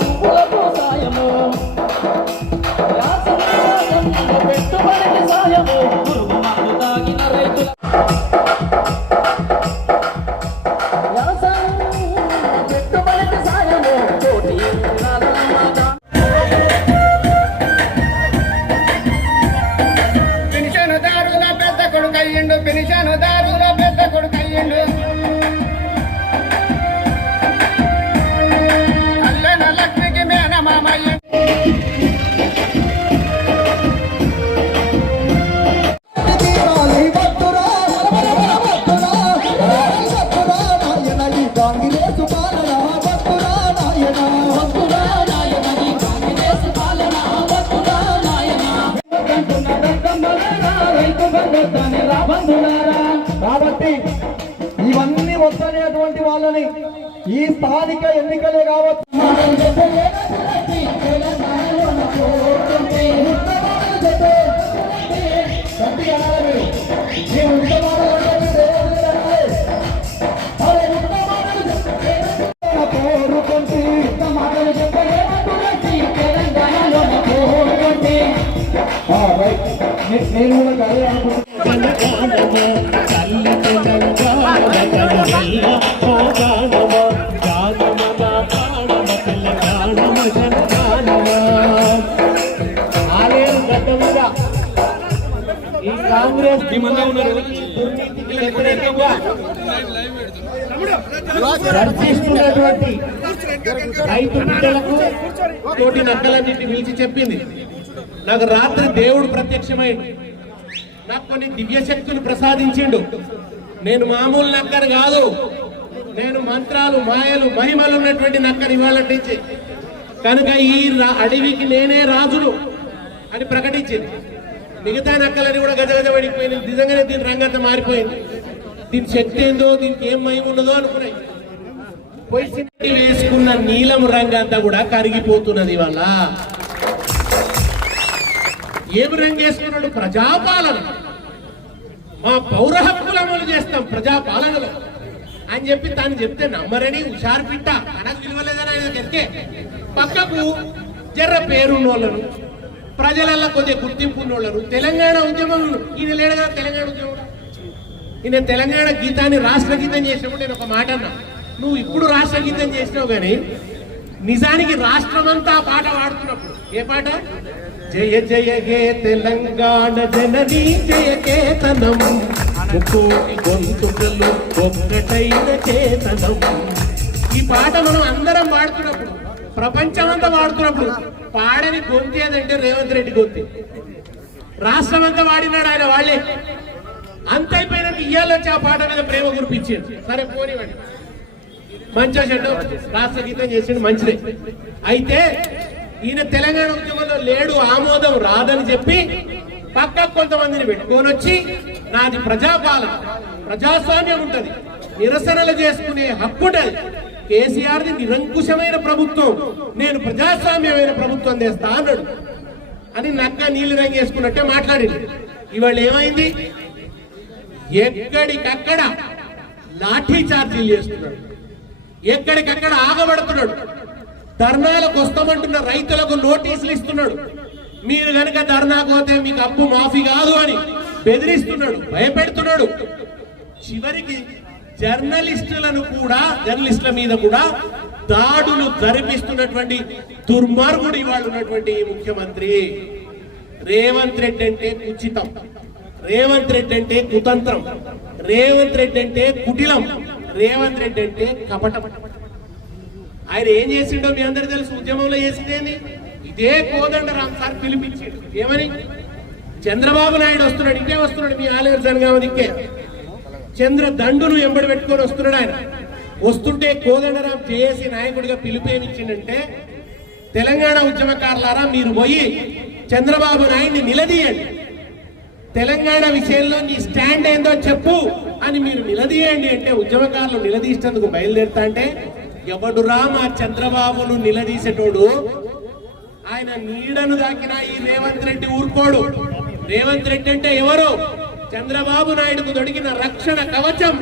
పువ్వులకు సాయము పెట్టుబడికి సాయము పురుగు మందు తాగిన రైతుల నేను కూడా అదే ఈ కాంగ్రెస్ దుర్నీతికి రైతు బిడ్డలకు కోటి నక్కలన్నింటి పిలిచి చెప్పింది. నాకు రాత్రి దేవుడు ప్రత్యక్షమైంది నాకు కొన్ని దివ్య శక్తులు ప్రసాదించిండు. నేను మామూలు నక్కరు కాదు. నేను మంత్రాలు మాయలు మహిమలు ఉన్నటువంటి నక్కని ఇవాళ నుంచి కనుక ఈ రా- అడవికి నేనే రాజును అని ప్రకటించింది. మిగతా నక్కలని కూడా గజగజ పడిపోయింది నిజంగానే దీని రంగంతా మారిపోయింది. దీని శక్తి ఏందో దీనికి ఏం మహిమ ఉన్నదో అనుకున్నాయి. పొయ్యి వేసుకున్న నీలం రంగంతా కూడా కరిగిపోతున్నది ఇవాళ. ఏం రంగు వేసుకున్నాడు ప్రజాపాలన? మా పౌర హక్కులు అమలు చేస్తాం ప్రజాపాలనలో. అని చెప్పి తాను చెప్తే నమ్మరని హుషారు పిట్ట. అనకు విలువలేదని ఆయన చెప్తే పక్కకు జర్ర పేరున్నోళ్ళను ప్రజలల్లో కొద్దిగా గుర్తింపు ఉన్నోళ్ళను తెలంగాణ ఉద్యమం ఈయన లేడు కదా తెలంగాణ ఉద్యమం ఈయన తెలంగాణ గీతాన్ని రాష్ట్ర గీతం చేసినప్పుడు నేను ఒక మాట అన్నా. నువ్వు ఇప్పుడు రాష్ట్ర గీతం చేసినావు కానీ నిజానికి రాష్ట్రమంతా ఆ పాట పాడుతున్నప్పుడు. ఏ పాట? జయ జయ గే తెలంగాణ జననీ జయ కేతనం. ముక్కోటి గొంతుకలు ఒక్కటైన చేతనం ఈ పాట మనం అందరం పాడుతున్నప్పుడు ప్రపంచమంతా పాడుతున్నప్పుడు పాడని గొంతి ఏదంటే రేవంత్ రెడ్డి గొంతి. రాష్ట్రం అంతా వాడినాడు ఆయన వాళ్ళే. అంత అయిపోయినాక ఇయ్యాలొచ్చి ఆ పాట మీద ప్రేమ కురిపించాడు సరే పోనివ్వండి. మంచిగా చెడ్డ రాష్ట్ర గీతం చేసిండు మంచిదే. అయితే ఈయన తెలంగాణ ఉద్యమంలో లేడు ఆమోదం రాదని చెప్పి పక్క కొంతమందిని పెట్టుకొని వచ్చి నాది ప్రజాపాలన ప్రజాస్వామ్యం ఉంటది. నిరసనలు చేసుకునే హక్కు ఉంటది కేసీఆర్ది నిరంకుశమైన ప్రభుత్వం నేను ప్రజాస్వామ్యమైన ప్రభుత్వం తెస్తా అన్నాడు. అని నక్క నీళ్ళు రంగు వేసుకున్నట్టే మాట్లాడింది. ఇవాళ ఏమైంది? ఎక్కడికక్కడ లాఠీ చార్జీలు చేస్తున్నాడు. ఎక్కడికక్కడ ఆగబడుతున్నాడు. ధర్నాలకు వస్తామంటున్న రైతులకు నోటీసులు ఇస్తున్నాడు. మీరు కనుక ధర్నాకు పోతే మీకు అప్పు మాఫీ కాదు అని బెదిరిస్తున్నాడు భయపెడుతున్నాడు. చివరికి జర్నలిస్టులను కూడా జర్నలిస్టుల మీద కూడా దాడులు జరిపిస్తున్నటువంటి దుర్మార్గుడు ఇవాళ ఉన్నటువంటి ముఖ్యమంత్రి. రేవంత్ రెడ్డి అంటే ఉచితం. రేవంత్ రెడ్డి అంటే కుతంత్రం. రేవంత్ రెడ్డి అంటే కుటిలం. రేవంత్ రెడ్డి అంటే కపటం. ఆయన ఏం చేసిండో మీ అందరు తెలుసు ఉద్యమంలో చేసిందేమి ఇదే కోదండరామ్ సార్ పిలిపించాడు. ఏమని? చంద్రబాబు నాయుడు వస్తున్నాడు ఇంకే వస్తున్నాడు మీ ఆలయ జనగామ దిక్కే చంద్ర దండును ఎంబడి పెట్టుకొని వస్తున్నాడు ఆయన. వస్తుంటే కోదండరాం చేసి నాయకుడిగా పిలిపేమిచ్చిందంటే తెలంగాణ ఉద్యమకారులారా మీరు పోయి చంద్రబాబు నాయుడిని నిలదీయండి. తెలంగాణ విషయంలో నీ స్టాండ్ ఏందో చెప్పు అని మీరు నిలదీయండి అంటే ఉద్యమకారులు నిలదీసినందుకు బయలుదేరుతా అంటే ఎవడురా మా చంద్రబాబును నిలదీసేటోడు ఆయన నీడను దాకిన ఈ రేవంత్ రెడ్డి ఊరుకోడు. రేవంత్ రెడ్డి అంటే ఎవరు? చంద్రబాబు నాయుడుకు దొడికిన రక్షణ కవచం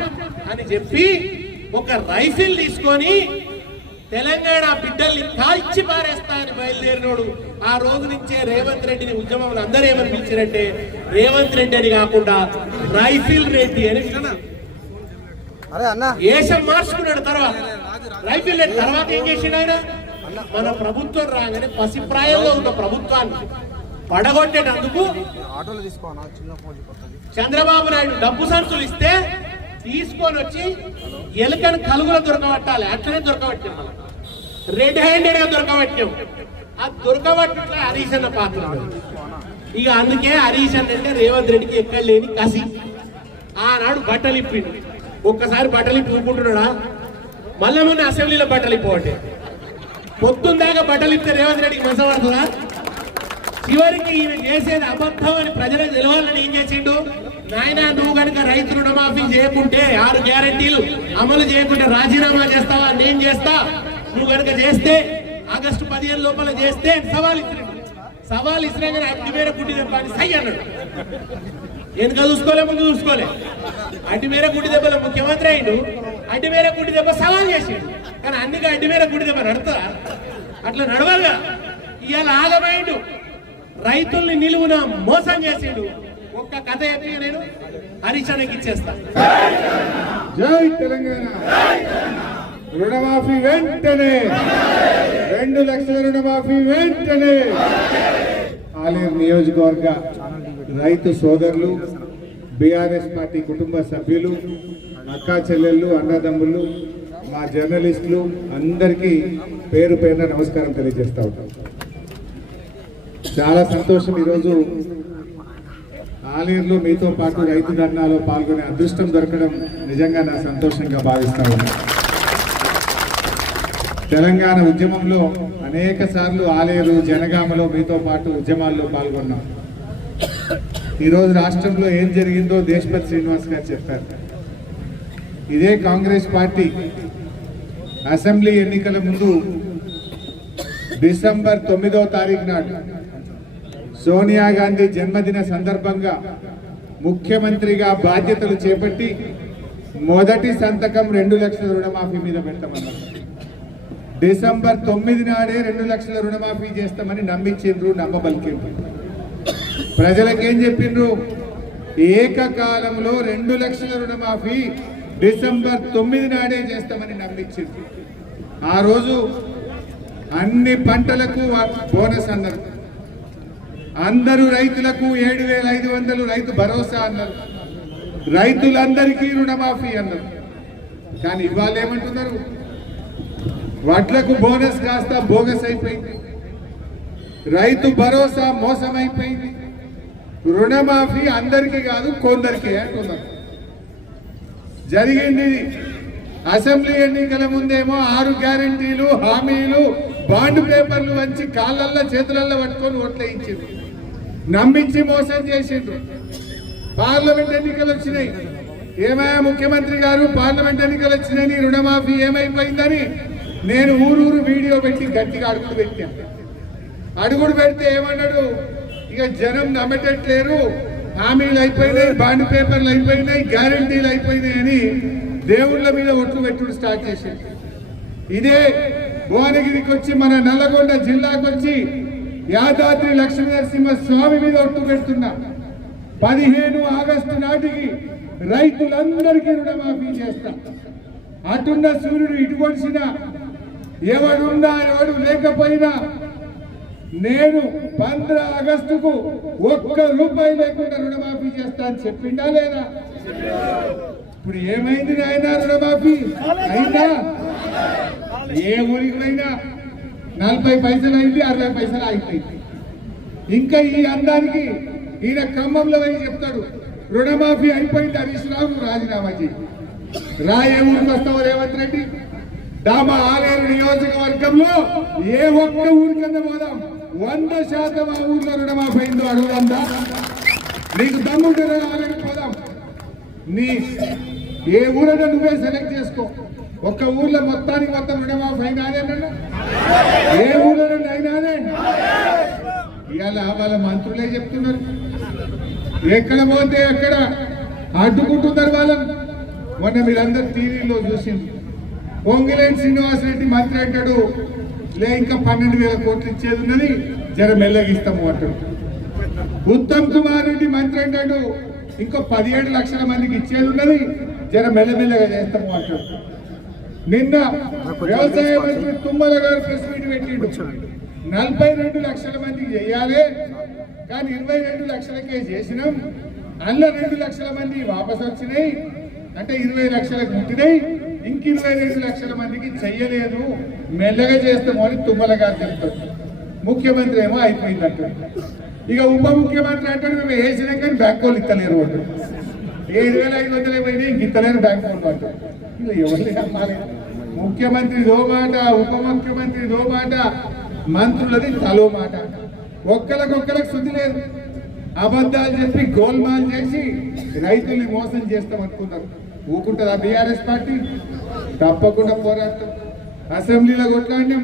అని చెప్పి ఒక రైఫిల్ తీసుకొని తెలంగాణ బిడ్డల్ని కాల్చి పారేస్తా అని బయలుదేరినోడు. ఆ రోజు నుంచే రేవంత్ రెడ్డిని ఉద్యమంలో అందరూ ఏమని పిలిచారంటే రేవంత్ రెడ్డి అని కాకుండా రైఫిల్ రెడ్డి అని. వేషం మార్చుకున్నాడు తర్వాత. రైఫిల్ రెడ్డి తర్వాత ఏం చేసిండు ఆయన? మన ప్రభుత్వం రాగానే పసిప్రాయంలో ఉన్న ప్రభుత్వాన్ని పడగొట్టేటందుకు చంద్రబాబు నాయుడు డబ్బు సంచులు ఇస్తే తీసుకొని వచ్చి ఎలుకను కలుగులో దొరకబట్టాలి. అట్లనే దొరకబట్టాం మనం. రెడ్ హ్యాండెడ్గా దొరకబట్టాం ఆ దొరకబట్టట్లే హరీష్ అన్న పాత్ర. ఇక అందుకే హరీష్ అన్న అంటే రేవంత్ రెడ్డికి ఎక్కడ లేని కసి. ఆనాడు బట్టలు ఇప్పిండు ఒక్కసారి బట్టలు ఇప్పి ఊపుకుంటున్నాడా? మళ్ళా మొన్న అసెంబ్లీలో బట్టలు ఇప్పవంటే పొద్దుందాకా బట్టలు ఇస్తే రేవంత్ రెడ్డికి మస పడుతుందా? చివరికి ఈయన చేసేది అబద్ధం అని ప్రజలకు తెలవాలని ఏం చేసిండు? నాయన నువ్వు కనుక రైతు రుణమాఫీ చేయకుంటే ఆరు గ్యారంటీలు అమలు చేయకుంటే రాజీనామా చేస్తావా? నేను చేస్తా. నువ్వు కనుక చేస్తే ఆగస్టు పదిహేను లోపల చేస్తే సవాల్ ఇస్తున్నాడు సవాల్ ఇచ్చినా కానీ మేర గుడ్డి దెబ్బ అని సై అన్నాడు. ఎందుక చూసుకోలే ముందు చూసుకోలే. అటు మేర గుడ్డి దెబ్బలో ముఖ్యమంత్రి అయిండు. అడ్డి మీద గుడ్డి దెబ్బ సవాల్ చేసిండు. కానీ అన్నిగా అడ్డి మీద గుడ్డి దెబ్బ నడుతుందా అట్లా నడవగా. ఇవాళ ఆగమైండు రైతుల్ని నిలువున మోసం చేసిండు. ఒక్క కథ చెప్పి నేను హరిచనకి ఇచ్చేస్తా. జై తెలంగాణ. రుణమాఫీ వెంటనే. రెండు లక్షల రుణమాఫీ వెంటనే. ఆలేరు నియోజకవర్గ రైతు సోదరులు బీఆర్ఎస్ పార్టీ కుటుంబ సభ్యులు అక్కా చెల్లెళ్ళు అన్నదమ్ములు మా జర్నలిస్టులు అందరికీ పేరు పేరున నమస్కారం తెలియజేస్తా ఉంటాం చాలా సంతోషం ఈరోజు ఆలయంలో మీతో పాటు రైతు ధర్నాలో పాల్గొనే అదృష్టం దొరకడం నిజంగా నా సంతోషంగా భావిస్తా తెలంగాణ ఉద్యమంలో అనేక సార్లు ఆలేరు జనగామలో మీతో పాటు ఉద్యమాల్లో పాల్గొన్నాం. ఈరోజు రాష్ట్రంలో ఏం జరిగిందో దేశపతి శ్రీనివాస్ గారు చెప్పారు. ఇదే కాంగ్రెస్ పార్టీ అసెంబ్లీ ఎన్నికల ముందు డిసెంబర్ తొమ్మిదవ తారీఖు నాడు సోనియా గాంధీ జన్మదిన సందర్భంగా ముఖ్యమంత్రిగా బాధ్యతలు చేపట్టి మొదటి సంతకం రెండు లక్షల రుణమాఫీ మీద పెడతామన్నారు. డిసెంబర్ తొమ్మిది నాడే రెండు లక్షల రుణమాఫీ చేస్తామని నమ్మించిండ్రు నమ్మబలికిండ్రు. ప్రజలకేం చెప్పిండ్రు? ఏకకాలంలో రెండు లక్షల రుణమాఫీ డిసెంబర్ తొమ్మిది నాడే చేస్తామని నమ్మించింది. ఆ రోజు అన్ని పంటలకు బోనస్ అన్నారు. అందరూ రైతులకు ఏడు వేల ఐదు వందలు రైతు భరోసా అన్నారు. రైతులందరికీ రుణమాఫీ అన్నారు. కానీ ఇవాళ ఏమంటున్నారు? వడ్లకు బోనస్ కాస్త బోగస్ అయిపోయింది. రైతు భరోసా మోసమైపోయింది. రుణమాఫీ అందరికీ కాదు కొందరికి అంటున్నారు. జరిగింది. అసెంబ్లీ ఎన్నికల ముందేమో ఆరు గ్యారంటీలు హామీలు బాండ్ పేపర్లు వంచి కాళ్ళల్లో చేతులల్లో పట్టుకొని ఓట్లే వేయించిండ్రు నమ్మించి మోసం చేసిండ్రు. పార్లమెంట్ ఎన్నికలు వచ్చినాయి. ఏమయ్యా ముఖ్యమంత్రి గారు పార్లమెంట్ ఎన్నికలు వచ్చినాయి రుణమాఫీ ఏమైపోయిందని నేను ఊరూరు వీడియో పెట్టి గట్టిగా అడుగుడు పెట్టాను. అడుగుడు పెడితే ఏమన్నాడు? ఇక జనం నమ్మటట్లేరు. హామీలు అయిపోయినాయి బాండ్ పేపర్లు అయిపోయినాయి గ్యారంటీలు అయిపోయినాయి అని దేవుళ్ళ మీద ఒట్లు పెట్టుడు స్టార్ట్ చేశారు ఇదే భువనగిరికి వచ్చి మన నల్లగొండ జిల్లాకు వచ్చి యాదాద్రి లక్ష్మీ నరసింహ స్వామి మీద ఒట్టు పెడుతున్నా. పదిహేను ఆగస్టు నాటికి రైతులందరికీ రుణమాఫీ చేస్తా. అటున్న సూర్యుడు ఇటు కొడిసిన ఎవడున్నా ఎవడు లేకపోయినా నేను పంద్ర ఆగస్టుకు ఒక్క రూపాయి లేకుండా రుణమాఫీ చేస్తా అని చెప్పిండా లేదా? ఇప్పుడు ఏమైంది నాయన రుణమాఫీ? అయిందా? ఏ ఊరికి పోయినా నలభై పైసలు అయింది అరవై పైసలు ఆగిపోయింది. ఇంకా ఈ అందానికి ఈయన ఖమ్మంలో పోయి చెప్తాడు రుణమాఫీ అయిపోయింది హరీష్ రావు రాజీనామా చేయి రా ఏ ఊరికి వస్తావు రేవంత్ రెడ్డి? దామ ఆలేరు నియోజకవర్గంలో ఏ ఒక్క ఊరికన్నా పోదాం. వంద శాతం ఆ ఊర్లో రుణమాఫైందో అడుగుదంతా అడుగుదా నీకు దమ్ముంటే ఆలేరు పోదాం. నీ ఏ ఊరైనా నువ్వే సెలెక్ట్ చేసుకో. ఒక్క ఊర్లో మొత్తానికి మొత్తం రుణమాఫీ అయినాదేనన్నా ఏ ఊర్లో అయినాదే ఇవాళ వాళ్ళ మంత్రులే చెప్తున్నారు. ఎక్కడ పోతే ఎక్కడ? అడ్డుకుంటున్నారు వాళ్ళని మొన్న మీరందరూ టీవీలో చూసింది పొంగిలేని శ్రీనివాసరెడ్డి మంత్రి అంటాడు లే ఇంకా పన్నెండు వేల కోట్లు ఇచ్చేది ఉన్నది జర మెల్లగిస్తాము అంటాడు. ఉత్తమ్ కుమార్ రెడ్డి మంత్రి అంటాడు ఇంకో పదిహేడు లక్షల మందికి ఇచ్చేది ఉన్నది జర మెల్లమెల్లగా చేస్తాము అంటాడు. నిన్న వ్యవసాయ మంత్రి తుమ్మల గారు ప్రెస్ మీట్ పెట్టిండు. నలభై రెండు లక్షల మందికి చేయాలి కానీ ఇరవై రెండు లక్షలకే చేసినాం. అందులో రెండు లక్షల మంది వాపసు వచ్చినాయి అంటే ఇరవై లక్షలకు ముట్టినాయి. ఇంక ఇరవై రెండు లక్షల మందికి చెయ్యలేదు. మెల్లగా చేస్తాము అని తుమ్మల గారు చెప్తారు. ముఖ్యమంత్రి ఏమో అయిపోయిందంట. ఇక ఉప ముఖ్యమంత్రి అంటే మేము వేసినా కానీ బ్యాంక్ వాళ్ళు ఇస్తలేరు అంటారు ఏడు వేల ఐదు వందలు ఏమైనా ఇంక ఇస్తలేరు బ్యాంక్ వాళ్ళు అంటారు ఇలా ఎవరిని నమ్మాలి ముఖ్యమంత్రి దో మాట ఉప ముఖ్యమంత్రి దో మాట మంత్రులది తలో మాట. ఒక్కరికొక్కరికి శుద్ధి లేదు. అబద్ధాలు చెప్పి గోల్మాల్ చేసి రైతుల్ని మోసం చేస్తాం అనుకున్నారు ఊకుంటుందా బీఆర్ఎస్ పార్టీ? తప్పకుండా పోరాటం అసెంబ్లీలో కొట్లాడినాం.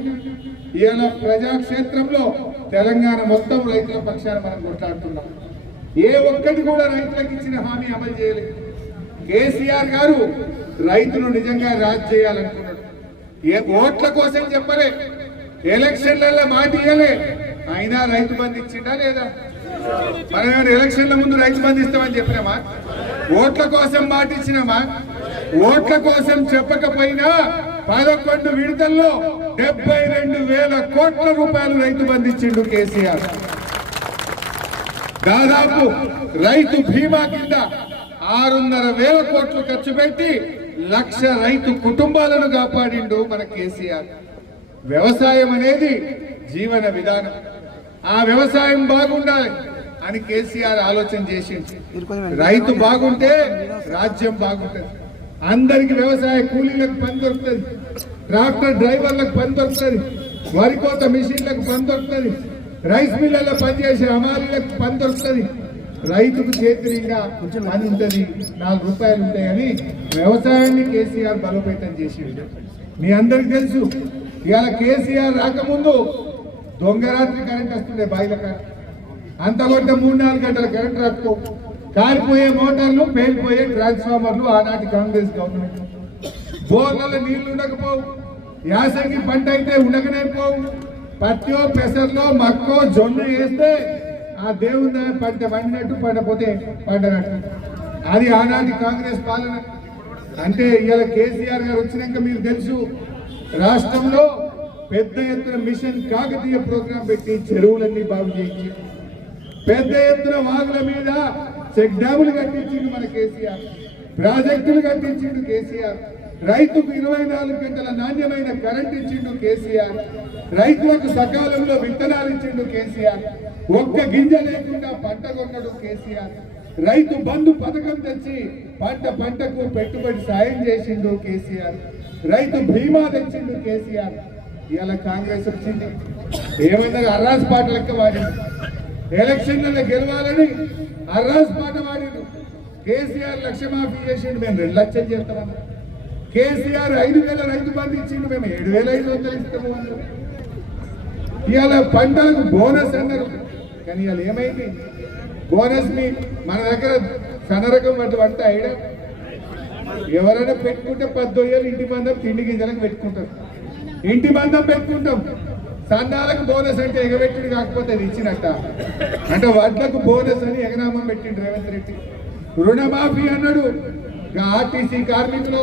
ఇవాళ ప్రజాక్షేత్రంలో తెలంగాణ మొత్తం రైతుల పక్షాన మనం కొట్లాడుతున్నాం. ఏ ఒక్కటి కూడా రైతులకు ఇచ్చిన హామీ అమలు చేయలేదు. కేసీఆర్ గారు రైతులు నిజంగా రాజ్ చేయాలనుకున్నాడు. ఏ ఓట్ల కోసం చెప్పలే. ఎలక్షన్లలో మాట ఇయ్యలే. అయినా రైతు బంధు ఇచ్చిందా లేదా? మనం ఎలక్షన్ల ముందు రైతు బంధు ఇస్తామని చెప్పినామా? ఓట్ల కోసం మాట ఇచ్చినామా? ఓట్ల కోసం చెప్పకపోయినా పదకొండు విడతల్లో డెబ్బై రెండు వేల కోట్ల రూపాయలు రైతు బంధు ఇచ్చిండు కేసీఆర్. దాదాపు రైతు బీమా కింద ఆరున్నర వేల కోట్లు ఖర్చు పెట్టి లక్ష రైతు కుటుంబాలను కాపాడిండు మన కేసీఆర్. వ్యవసాయం అనేది జీవన విధానం. ఆ వ్యవసాయం బాగుండాలి అని కేసీఆర్ ఆలోచన చేసింది రైతు బాగుంటే రాజ్యం బాగుంటుంది. అందరికి వ్యవసాయ కూలీలకు పని దొరుకుతుంది. ట్రాక్టర్ డ్రైవర్లకు పని దొరుకుతుంది. వరి కోత మిషన్లకు పని దొరుకుతుంది. రైస్ మిల్లలో పనిచేసే అమాలీలకు పని దొరుకుతుంది. రైతుకు చేతిగా పని ఉంటుంది. నాలుగు రూపాయలు ఉంటాయని వ్యవసాయాన్ని కేసీఆర్ బలోపేతం చేసిండు. మీ అందరికి తెలుసు ఇవాళ కేసీఆర్ రాకముందు దొంగరాత్రి కరెంట్ వస్తుండే బాయిల కరెంట్ అంత కొట్టే మూడు నాలుగు గంటల కరెంట్ రాకపో. కారిపోయే మోటార్లు పేలిపోయే ట్రాన్స్ఫార్మర్లు ఆనాటి కాంగ్రెస్ గవర్నమెంట్. బోర్లలో నీళ్ళు ఉండకపోవు. యాసంగి పంట అయితే ఉండకనే పోవు. పత్తిలో పెసర్లో మక్కో జొన్న వేస్తే ఆ దేవుని దయ పంట పండినట్టు పండపోతే పండనట్టు అది ఆనాటి కాంగ్రెస్ పాలన. అంటే ఇవాళ కేసీఆర్ గారు వచ్చినాక మీరు తెలుసు రాష్ట్రంలో పెద్ద ఎత్తున మిషన్ కాకతీయ ప్రోగ్రాం పెట్టి చెరువులన్నీ బాగు చేయించి పెద్ద ఎత్తున వాగుల మీద చెక్ డ్యాములు కట్టించిండు మన కేసీఆర్. ప్రాజెక్టులు కట్టించిండు కేసీఆర్. రైతుకు ఇరవై నాలుగు గంటల నాణ్యమైన కరెంట్ ఇచ్చిండు కేసీఆర్. రైతులకు సకాలంలో విత్తనాలు ఇచ్చిండు కేసీఆర్. ఒక్క గింజ లేకుండా పంట కొన్నాడు కేసీఆర్. రైతు బంధు పథకం తెచ్చి పంట పంటకు పెట్టుబడి సాయం చేసిండు కేసీఆర్. రైతు బీమా తెచ్చిండు కేసీఆర్. ఇవాళ కాంగ్రెస్ వచ్చింది. ఏమైనా అర్రాస్ పాట లెక్క వాడింది. ఎలక్షన్లలో గెలవాలని అర్రాస్ పాట వాడిండు కేసీఆర్ లక్ష మాఫీ చేసిండు మేము రెండు లక్షలు చేస్తామన్నా కేసీఆర్ ఐదు వేల రైతు బంధు ఇచ్చిండు మేము ఏడు వేల ఐదు వందలు ఇస్తాము ఇవాళ పంటలకు బోనస్ అన్నారు. కానీ ఇవాళ ఏమైంది? బోనస్ని మన దగ్గర సనరకం వంటి వంట ఐడా ఎవరైనా పెట్టుకుంటే పద్దొయ్యలు ఇంటి మందం తిండి గింజలకు పెట్టుకుంటారు. ఇంటి మందం పెట్టుకుంటాం. సన్నాలకు బోనస్ అంటే ఎగబెట్టుడు కాకపోతే అది ఇచ్చినట్ట. అంటే వడ్లకు బోనస్ అని ఎగనామం పెట్టిండు రేవంత్ రెడ్డి. రుణమాఫీ అన్నాడు. ఆర్టీసీ కార్మికులు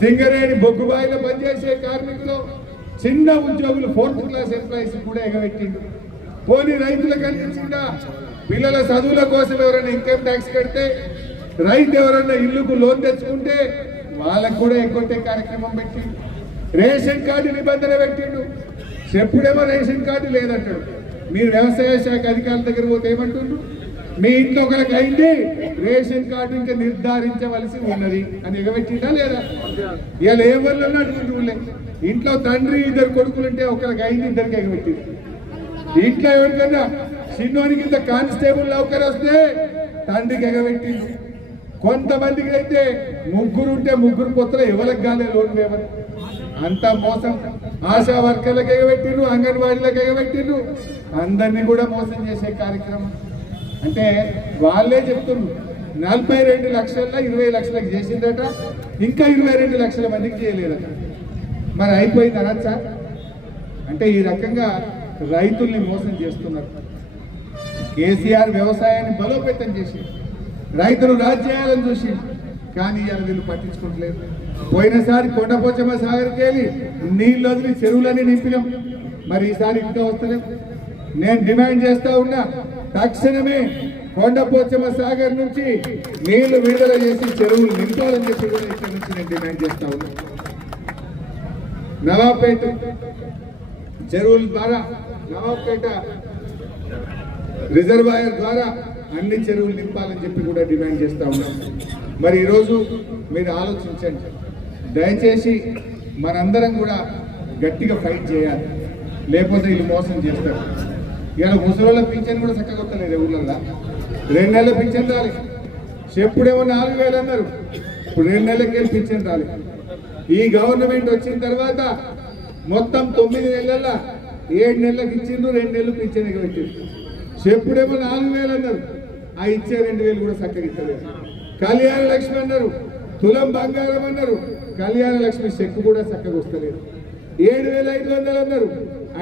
సింగరేణి బొగ్గుబాయిలో పనిచేసే కార్మికులు చిన్న ఉద్యోగులు ఫోర్త్ క్లాస్ ఎంప్లాయీస్ కూడా ఎగబెట్టిండు. పోనీ రైతులకు అందించిందా? పిల్లల చదువుల కోసం ఎవరైనా ఇన్కమ్ ట్యాక్స్ కడితే రైతు ఎవరైనా ఇల్లుకు లోన్ తెచ్చుకుంటే వాళ్ళకు కూడా ఎగ్గొట్టే కార్యక్రమం పెట్టిండు. రేషన్ కార్డు నిబంధన పెట్టిండు. చెప్పుడేమో రేషన్ కార్డు లేదంటాడు. మీరు వ్యవసాయ శాఖ అధికారుల దగ్గర పోతే ఏమంటుండ్రు? మీ ఇంట్లో ఒకరికి అయింది రేషన్ కార్డు ఇంకా నిర్ధారించవలసి ఉన్నది అని ఎగబెట్టిందా లేదా? ఇవాళ ఏ వల్ల అడుగుతుండే ఇంట్లో తండ్రి ఇద్దరు కొడుకులుంటే ఒకరికి అయింది ఇద్దరికి ఎగబెట్టింది. ఇంట్లో ఎవరికైనా చిన్నోనికి ఇంత కానిస్టేబుల్ నౌకర్ వస్తే తండ్రికి ఎగబెట్టింది కొంతమందికి అయితే ముగ్గురు ఉంటే ముగ్గురు పొత్తులు ఎవరికి కాలే లోన్ పేపర్ అంతా మోసం. ఆశా వర్కర్లకు ఎగబెట్టిర్రు అంగన్వాడీలకు ఎగబెట్టిర్రు అందరినీ కూడా మోసం చేసే కార్యక్రమం. అంటే వాళ్ళే చెప్తున్నారు నలభై రెండు లక్షల ఇరవై లక్షలకు చేసిందట ఇంకా ఇరవై రెండు లక్షల మందికి చేయలేదట. మరి అయిపోయింది అనొచ్చా అంటే ఈ రకంగా రైతుల్ని మోసం చేస్తున్నారు. కేసీఆర్ వ్యవసాయాన్ని బలోపేతం చేసి రైతులు రాజ్యాలను చూసి కానీ ఇవాళ వీళ్ళు పట్టించుకోవట్లేదు పోయినసారి కొండపోచమ్మ సాగర్కి వెళ్ళి నీళ్ళు వదిలి చెరువులని నింపినాం. మరి ఈసారి ఇంకా వస్తలేం. నేను డిమాండ్ చేస్తా ఉన్నా తక్షణమే కొండపోచమ్మ సాగర్ నుంచి నీళ్ళు విడుదల చేసి చెరువులు నింపాలని చెప్పి కూడా ఇక్కడ నుంచి నేను డిమాండ్ చేస్తా ఉన్నా. నవాబ్పేట చెరువుల ద్వారా నవాబ్పేట రిజర్వాయర్ ద్వారా అన్ని చెరువులు నింపాలని చెప్పి కూడా డిమాండ్ చేస్తా ఉన్నాం. మరి ఈరోజు మీరు ఆలోచించండి. దయచేసి మనందరం కూడా గట్టిగా ఫైట్ చేయాలి. లేకపోతే వీళ్ళు మోసం చేస్తారు. ఇలా ముసలోళ్ళ పింఛన్ కూడా చక్కగా వస్తలేదు ఊళ్ళల్లో రెండు నెలల పింఛన్ రాలి. ఎప్పుడేమో నాలుగు వేలు అన్నారు. ఇప్పుడు రెండు నెలలకి వెళ్ళి పింఛన్ రాలి. ఈ గవర్నమెంట్ వచ్చిన తర్వాత మొత్తం తొమ్మిది నెలల ఏడు నెలలకు ఇచ్చిండ్రు రెండు నెలలు పింఛన్ ఎగబెట్టిండ్రు ఎప్పుడేమో నాలుగు వేలు అన్నారు. ఆ ఇచ్చే రెండు వేలు కూడా చక్కగా ఇస్తలేదు కళ్యాణ లక్ష్మి అన్నారు తులం బంగారం అన్నారు కళ్యాణ లక్ష్మి చెక్కు కూడా చక్కగా వస్తలేదు. ఏడు వేల ఐదు వందలు అన్నారు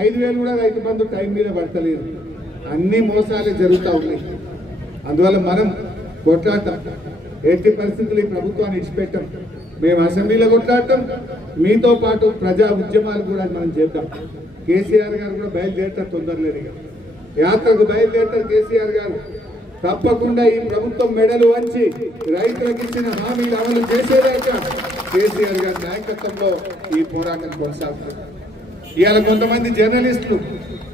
ఐదు వేలు కూడా రైతు బంధు టైం మీద పడతలేదు. అన్ని మోసాలే జరుగుతూ ఉన్నాయి. అందువల్ల మనం కొట్లాడటం ఎట్టి పరిస్థితులు ఈ ప్రభుత్వాన్ని ఇచ్చిపెట్టాం మేము అసెంబ్లీలో కొట్లాడటం మీతో పాటు ప్రజా ఉద్యమాలు కూడా మనం చేద్దాం. కేసీఆర్ గారు కూడా బయలుదేరటం తొందరలేదు యాత్రకు బయలుదేరటం కేసీఆర్ గారు తప్పకుండా ఈ ప్రభుత్వం మెడలు వంచి రైతులకు ఇచ్చిన హామీలు అమలు చేసేదాకా కేసీఆర్ గారి నాయకత్వంలో ఈ పోరాటం కొనసాగుతుంది. ఇవాళ కొంతమంది జర్నలిస్టులు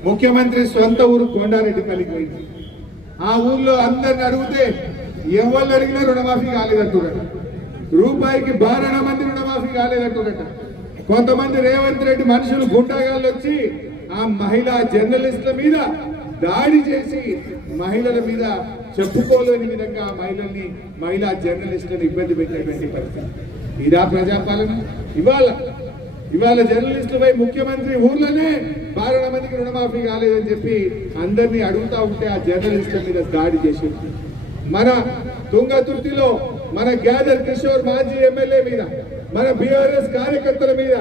ముఖ్యమంత్రి సొంత ఊరు కొండారెడ్డి కలిగిపోయింది ఆ ఊర్లో అందరిని అడిగితే ఎవరు అడిగినా రుణమాఫీ కాలేదంటున్నాడు. రూపాయికి బారణ మంది రుణమాఫీ కాలేదంటున్నట కొంతమంది రేవంత్ రెడ్డి మనుషులు గుండాగాళ్ళు వచ్చి ఆ మహిళా జర్నలిస్టుల మీద దాడి చేసి మహిళల మీద చెప్పుకోలేని విధంగా మహిళల్ని మహిళా జర్నలిస్టులను ఇబ్బంది పెట్టేటువంటి పరిస్థితి. ఇదా ప్రజాపాలన? ఇవాళ ఇవాళ జర్నలిస్టులపై ముఖ్యమంత్రి ఊర్లోనే బారణ మందికి రుణమాఫీ కాలేదని చెప్పి అందరినీ అడుగుతా ఉంటే ఆ జర్నలిస్టుల మీద దాడి చేసి మన తుంగతుర్తిలో మన గ్యాదర్ కిషోర్ మాజీ ఎమ్మెల్యే మీద మన బీఆర్ఎస్ కార్యకర్తల మీద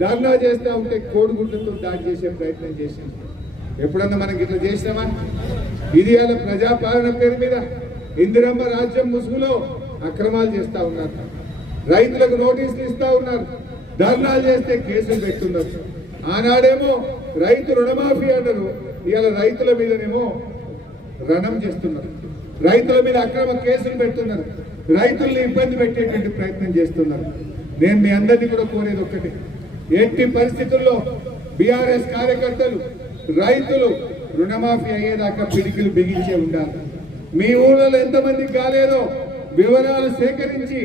ధర్నా చేస్తూ ఉంటే కోడిగుడ్లతో దాడి చేసే ప్రయత్నం చేసింది. ఎప్పుడన్నా మనం ఇట్లా చేసినామా? ఇది అలా ప్రజాపాలన పేరు మీద ఇందిరమ్మ రాజ్యం ముసుగులో అక్రమాలు చేస్తా ఉన్నారు. రైతులకు నోటీసులు ఇస్తా ఉన్నారు. ధర్నాలు చేస్తే కేసులు పెట్టున్నారు. ఆనాడేమో రైతు రుణమాఫీ అన్నారు. ఇవాళ రైతుల మీదనేమో రణం చేస్తున్నారు. రైతుల మీద అక్రమ కేసులు పెడుతున్నారు. రైతుల్ని ఇబ్బంది పెట్టేటువంటి ప్రయత్నం చేస్తున్నారు. నేను మీ అందరినీ కూడా కోరేది ఒక్కటి. ఎట్టి పరిస్థితుల్లో బీఆర్ఎస్ కార్యకర్తలు రైతులు రుణమాఫీ అయ్యేదాకా పిడికిలు బిగించే ఉండాలి. మీ ఊళ్ళలో ఎంతమందికి కాలేదో వివరాలు సేకరించి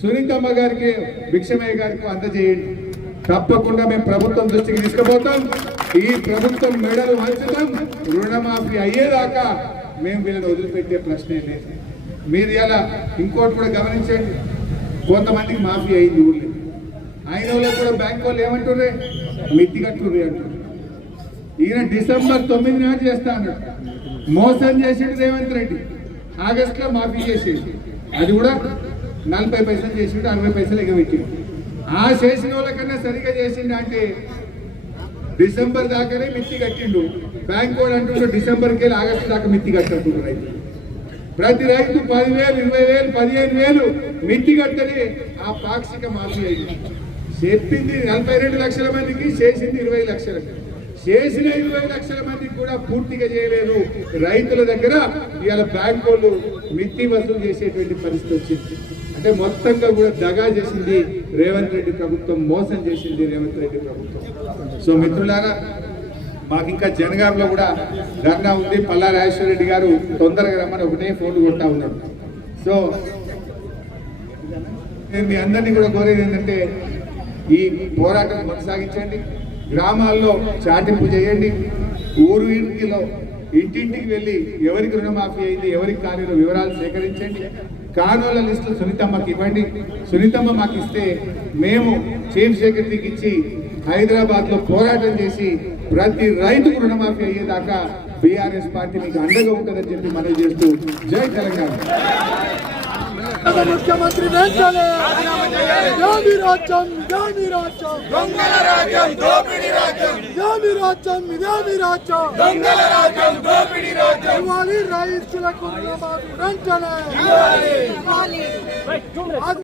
సునీతమ్మ గారికి భిక్షమయ్య గారికి అందజేయండి. తప్పకుండా మేము ప్రభుత్వం దృష్టికి తీసుకుపోతాం. ఈ ప్రభుత్వం మెడలు వంచడం రుణమాఫీ అయ్యేదాకా మేము వీళ్ళని వదిలిపెట్టే ప్రశ్నే లేదు. మీరు ఎలా ఇంకోటి కూడా గమనించండి. కొంతమందికి మాఫీ అయింది ఊళ్ళో. అయిన వాళ్ళకి కూడా బ్యాంక్ వాళ్ళు ఏమంటుర్రే? మిత్తి కట్టుర్రి అంటారు ఈయన డిసెంబర్ తొమ్మిది నాడు చేస్తాను మోసం చేసిండు రేవంత్ రెడ్డి. ఆగస్టులో మాఫీ చేసేది అది కూడా నలభై పైసలు చేసిండు అరవై పైసలు ఎగబెట్టిండు. ఆ చేసిన వాళ్ళకన్నా సరిగా చేసిండు అంటే డిసెంబర్ దాకానే మిత్తి కట్టిండు. బ్యాంక్ వాడు అంటుండ్రు డిసెంబర్కి వెళ్ళి ఆగస్టు దాకా మిత్తి కట్టారు రైతు. ప్రతి రైతు పదివేలు ఇరవై వేలు పదిహేను వేలు మిత్తి కట్టని ఆ పాక్షిక మాఫీ అయింది. చెప్పింది నలభై రెండు లక్షల మందికి చేసింది ఇరవై లక్షలకి. చేసిన ఇరవై లక్షల మందికి కూడా పూర్తిగా చేయలేదు. రైతుల దగ్గర ఇవాళ బ్యాంక్ వాళ్ళు మిత్తి వసూలు చేసేటువంటి పరిస్థితి వచ్చింది. అంటే మొత్తంగా కూడా దగా చేసింది రేవంత్ రెడ్డి ప్రభుత్వం మోసం చేసింది రేవంత్ రెడ్డి ప్రభుత్వం. సో మిత్రులారా మాకు ఇంకా జనగాంలో కూడా ధర్నా ఉంది. పల్లా రెడ్డి గారు తొందరగా రమ్మని ఒకటే ఫోన్ కొట్టా ఉన్నాడు. సో నేను మీ అందరినీ కూడా కోరేది ఏంటంటే ఈ పోరాటం కొనసాగించండి. గ్రామాల్లో చాటింపు చేయండి. ఊరు ఇంటిలో ఇంటింటికి వెళ్ళి ఎవరికి రుణమాఫీ అయింది ఎవరికి కాలేదో వివరాలు సేకరించండి. కానుల లిస్టు సునీతమ్మకి ఇవ్వండి. సునీతమ్మ మాకు ఇస్తే మేము చీఫ్ సెక్రటరీకి ఇచ్చి హైదరాబాద్లో పోరాటం చేసి ప్రతి రైతుకు రుణమాఫీ అయ్యేదాకా బీఆర్ఎస్ పార్టీ మీకు అండగా ఉంటుందని చెప్పి మనం చేస్తూ జై తెలంగాణ. ముఖ్యమంత్రి వెంటనే ఇదేమి రాజ్యం ఇదేమి రాజ్యం. దొంగల రాజ్యం దోపిడి రాజ్యం. ఇదేమి రాజ్యం ఇదేమి రాజ్యం. దొంగల రాజ్యం దోపిడి రాజ్యం. ఇవ్వాలి రైతులకు రుణమాఫీ వెంటనే.